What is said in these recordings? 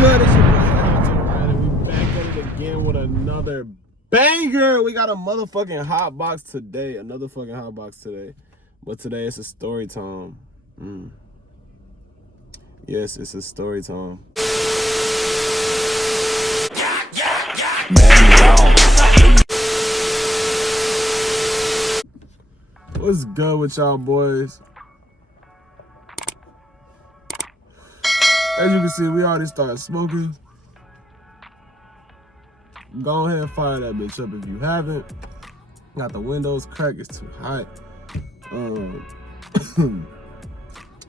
good? It's your boy Huncho, right? And we back at it again with another banger. We got a motherfucking Hotbox today. Another fucking Hotbox today. But today it's a story time. Yes, it's a story time. What's good with y'all boys? As you can see, we already started smoking. Go ahead and fire that bitch up if you haven't. Got the windows cracked, it's too hot. And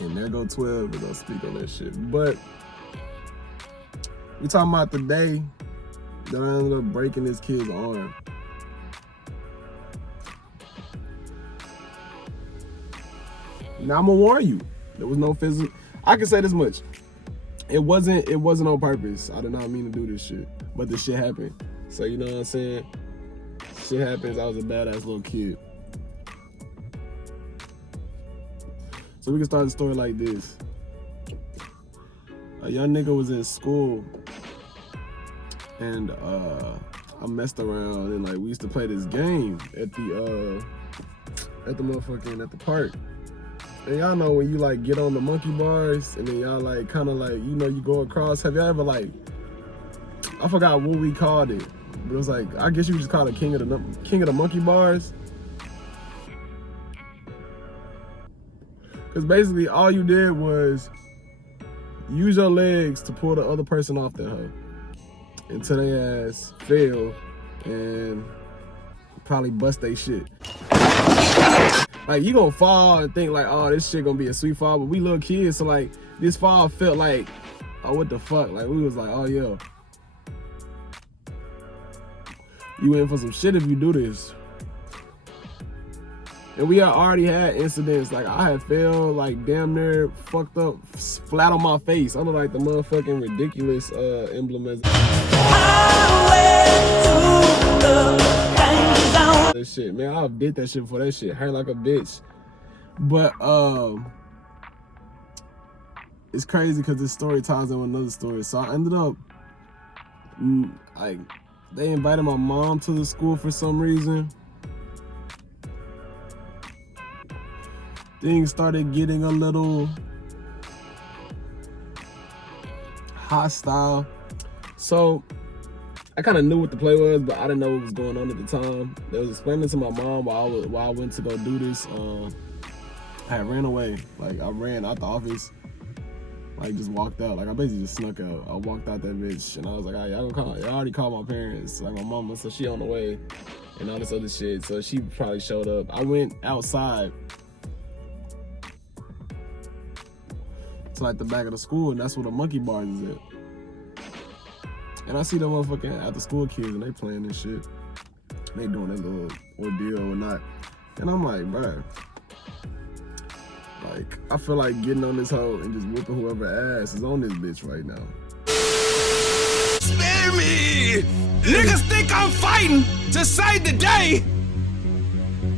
there go 12, but don't speak on that shit. But we talking about the day that I ended up breaking this kid's arm. Now I'm gonna warn you, there was no physical. I can say this much. It wasn't on purpose. I did not mean to do this shit, but this shit happened. So you know what I'm saying? Shit happens. I was a badass little kid. So we can start the story like this. A young nigga was in school, and I messed around, and like we used to play this game at the park. And y'all know when you like get on the monkey bars and then y'all like kind of like, you know, you go across. Have y'all ever like, I forgot what we called it, but it was like, I guess you just call it king of the monkey bars. Because basically all you did was use your legs to pull the other person off that hoe until they ass fell and probably bust they shit. Like, you gonna fall and think like, oh, this shit gonna be a sweet fall, but we little kids, so like, this fall felt like, oh, what the fuck? Like, we was like, oh, yeah. You in for some shit if you do this. And we already had incidents, like, I had fell, like, damn near fucked up, flat on my face. I look like the motherfucking ridiculous emblems. That shit, man, I did that shit before. That shit hurt like a bitch. But it's crazy because this story ties in with another story. So I ended up like, they invited my mom to the school for some reason. Things started getting a little hostile. So I kind of knew what the play was, but I didn't know what was going on at the time. They was explaining to my mom while I went to go do this. I ran away. Like, I ran out the office. Like, just walked out. Like, I basically just snuck out. I walked out that bitch, and I was like, all right, y'all already called my parents, like my mama, so she on the way, and all this other shit. So she probably showed up. I went outside to like the back of the school, and that's where the monkey bars is at. And I see the motherfucking after school kids and they playing this shit. They doing their little ordeal or not. And I'm like, bruh, like, I feel like getting on this hoe and just whooping whoever ass is on this bitch right now. Spare me! Niggas think I'm fighting to save the day.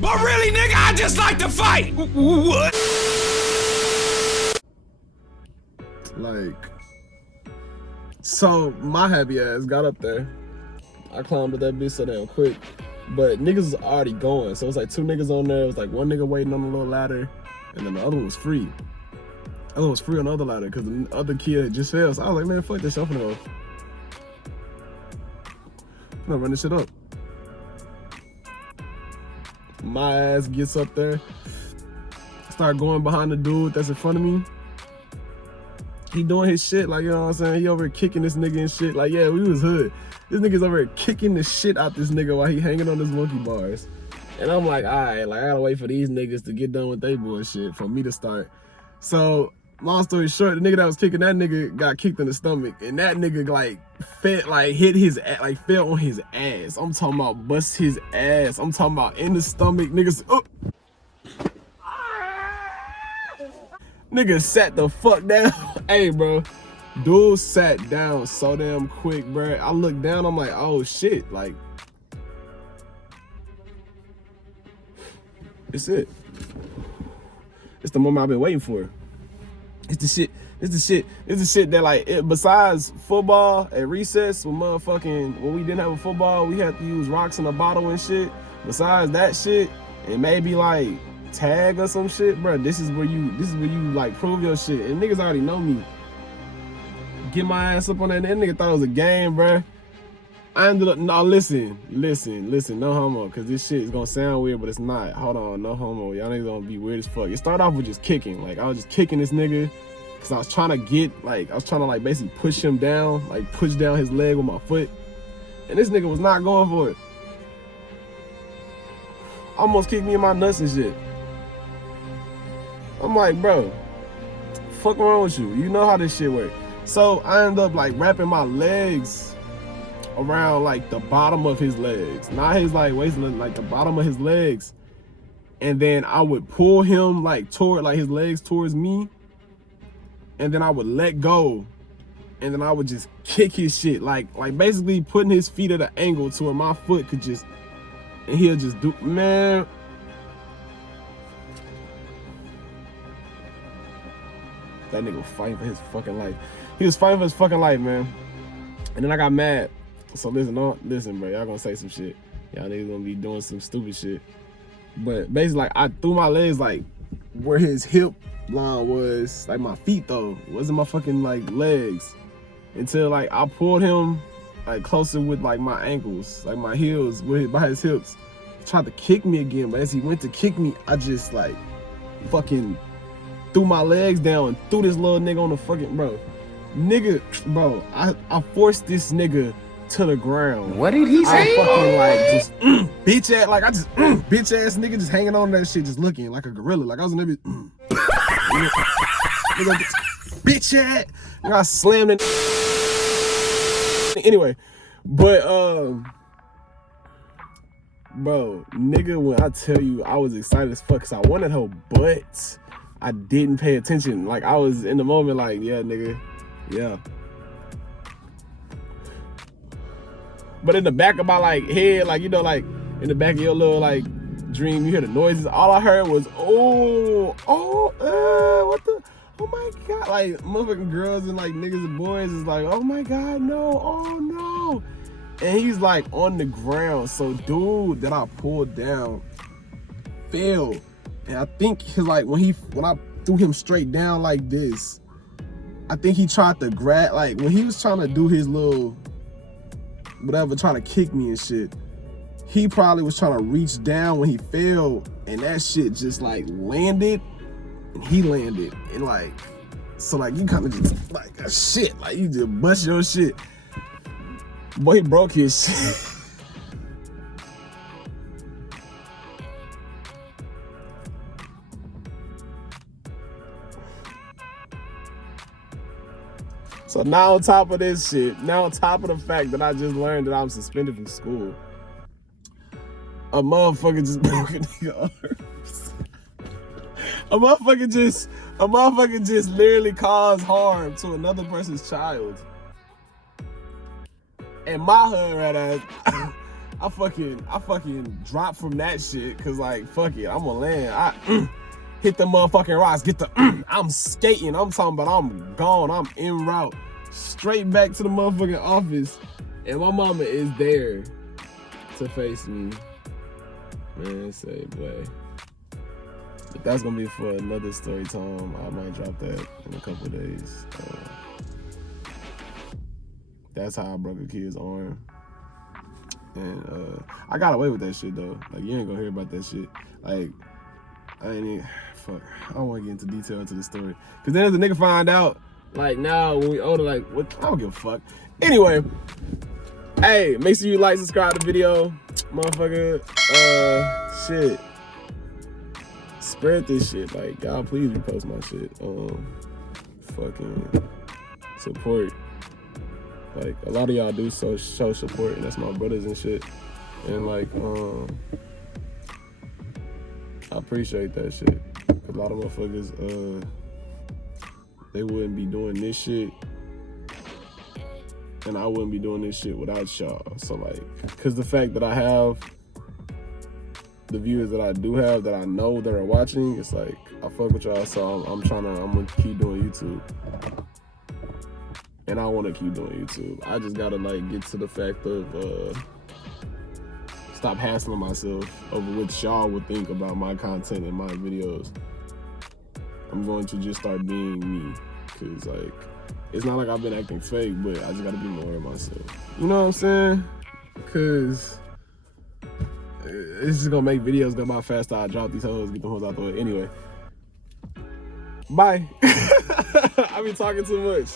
But really, nigga, I just like to fight. What? Like, so my happy ass got up there. I climbed up that bitch so damn quick. But niggas was already going. So it was like two niggas on there. It was like one nigga waiting on the little ladder, and then the other one was free. The other one was free on the other ladder because the other kid had just fell. So I was like, man, fuck this shit. I'm gonna run this shit up. My ass gets up there. Start going behind the dude that's in front of me. He doing his shit, like, you know what I'm saying? He over here kicking this nigga and shit. Like, yeah, we was hood. This nigga's over here kicking the shit out this nigga while he hanging on his monkey bars. And I'm like, all right, like, I gotta wait for these niggas to get done with their bullshit for me to start. So, long story short, the nigga that was kicking that nigga got kicked in the stomach. And that nigga, like, hit his ass, like, fell on his ass. I'm talking about bust his ass. I'm talking about in the stomach. Niggas, nigga sat the fuck down. Hey, bro, dude sat down so damn quick, bro. I looked down, I'm like, oh shit, like, it's it. It's the moment I've been waiting for. It's the shit. It's the shit that like besides football at recess when we didn't have a football, we had to use rocks in a bottle and shit. Besides that shit, and maybe like tag or some shit, bro. This is where you like prove your shit. And niggas already know me. Get my ass up on that. That nigga thought it was a game, bro. I ended up, no, listen, no homo, cause this shit is gonna sound weird, but it's not. Hold on, no homo. Y'all niggas gonna be weird as fuck. It started off with just kicking. Like, I was just kicking this nigga, cause I was trying to basically push him down, like push down his leg with my foot. And this nigga was not going for it. Almost kicked me in my nuts and shit. I'm like, bro, fuck wrong with you? You know how this shit works. So I end up like wrapping my legs around like the bottom of his legs, not his like waist, like the bottom of his legs, and then I would pull him like toward like his legs towards me, and then I would let go, and then I would just kick his shit, like basically putting his feet at an angle to where my foot could just, and he'll just do, man. That nigga was fighting for his fucking life. He was fighting for his fucking life, man. And then I got mad. So listen, bro, y'all gonna say some shit. Y'all niggas gonna be doing some stupid shit. But basically, like, I threw my legs like where his hip line was, like my feet though, wasn't my fucking like legs. Until like I pulled him like closer with like my ankles, like my heels by his hips. He tried to kick me again, but as he went to kick me, I just like fucking threw my legs down and threw this little nigga on the fucking, bro. I forced this nigga to the ground. What did he say? I fucking like just bitch ass, like I just bitch ass nigga just hanging on to that shit, just looking like a gorilla. Like I was in there, bitch ass. And I slammed it. Anyway, but bro, nigga, when I tell you I was excited as fuck, cause I wanted her butt, I didn't pay attention. Like I was in the moment, like, yeah, nigga, yeah. But in the back of my like head, like, you know, like in the back of your little like dream, you hear the noises. All I heard was, what the, oh my God. Like motherfucking girls and like niggas and boys is like, oh my God, no, oh no. And he's like on the ground. So dude that I pulled down fell. And I think his like, when I threw him straight down like this, I think he tried to grab, like when he was trying to do his little, whatever, trying to kick me and shit, he probably was trying to reach down when he fell, and that shit just like landed, and he landed, and like, so like you kind of just like a shit, like you just bust your shit. Boy, he broke his shit. So now on top of this shit, now on top of the fact that I just learned that I'm suspended from school, a motherfucker just broke a nigga arms. A motherfucker just literally caused harm to another person's child. And my hood rat ass, I fucking dropped from that shit, cause like, fuck it, I'm gonna land. I hit the motherfucking rocks, get the, I'm skating, I'm talking about I'm gone, I'm en route, straight back to the motherfucking office, and my mama is there to face me. Man, say, boy. But that's gonna be for another story time. I might drop that in a couple of days. That's how I broke a kid's arm. And I got away with that shit though. Like, you ain't gonna hear about that shit. Like, I ain't even, fuck, I don't wanna get into detail into the story. Cause then as a nigga find out, like now when we older, like, what, I don't give a fuck. Anyway, hey, make sure you like, subscribe to the video. Motherfucker, shit. Spread this shit. Like, God, please repost my shit. Fucking support. Like, a lot of y'all do show support, and that's my brothers and shit. And like, I appreciate that shit. A lot of motherfuckers, they wouldn't be doing this shit, and I wouldn't be doing this shit without y'all. So like, cause the fact that I have the viewers that I do have that I know that are watching, it's like I fuck with y'all, so I'm gonna keep doing YouTube. And I wanna keep doing YouTube. I just gotta like get to the fact of stop hassling myself over what y'all would think about my content and my videos. I'm going to just start being me, cause like it's not like I've been acting fake, but I just gotta be more of myself. You know what I'm saying? Cause it's just gonna make videos go by faster. I drop these hoes, get the hoes out the way. Anyway, bye. I be talking too much.